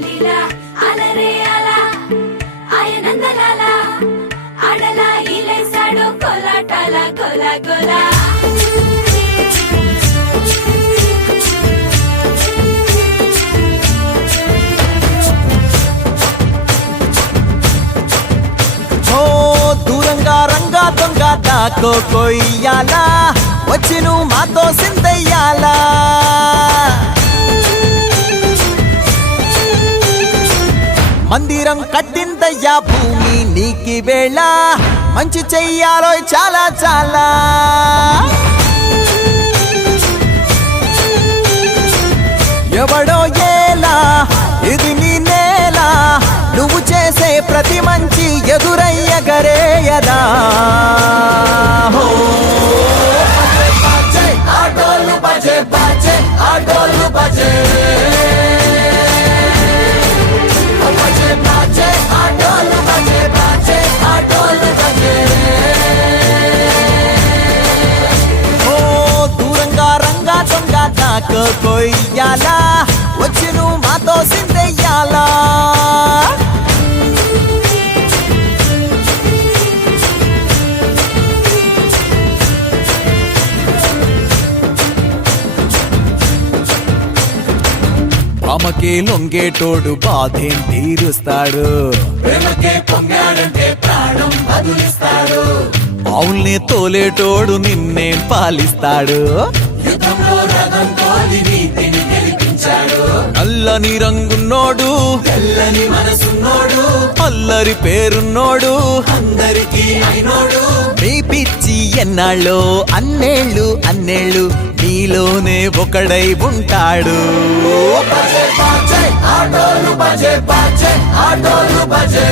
లీలా అలరే అలా ఆయనందలాల ఆడలా ఈలేసాడు కోలాటాల గోలా గోలా దూరంగా రంగా దొంగ దాకో కొయ్యాలా వచ్చి నువ్వు మాతో సిందయ్యాలా మందిరం కట్టిందయ్యా భూమి నీకి వేళ మంచి చెయ్యాలో చాలా చాలా ఎవడో ఏలా ఇది నీ నేల నువ్వు చేసే ప్రతి మంచి ఎదురయ్యగరేయదా ఆటోలు బజే బజే ఆటోలు బజే బజే బజే ఆటోలు బజే బజే ఆటోలు బజే ఓ దూరంగా రంగా దొంగ నాకు కొయ్యాలా వచ్చి నువ్వు మాతో సిందెయ్యాలా ప్రేమకే లొంగేటోడు బాధేం తీరుస్తాడు ప్రేమకే పొంగాడంటే ప్రాణం బదులిస్తాడు అవుల్ని తోలేటోడు నిన్నేం పాలిస్తాడు యుద్ధంలో రథం తోలి నీతిని గెలిపించాడు నల్లని రంగున్నోడు తెల్లని మనసున్నోడు అల్లరి పేరున్నోడు అందరికీ అయినోడు మీ పిచ్చి ఎన్నాళ్ళో అన్నేళ్ళు అన్నేళ్ళు నీలోనే ఒకడై ఉంటాడు బజే బజే ఆటోలు బజే బజే ఆటోలు బజే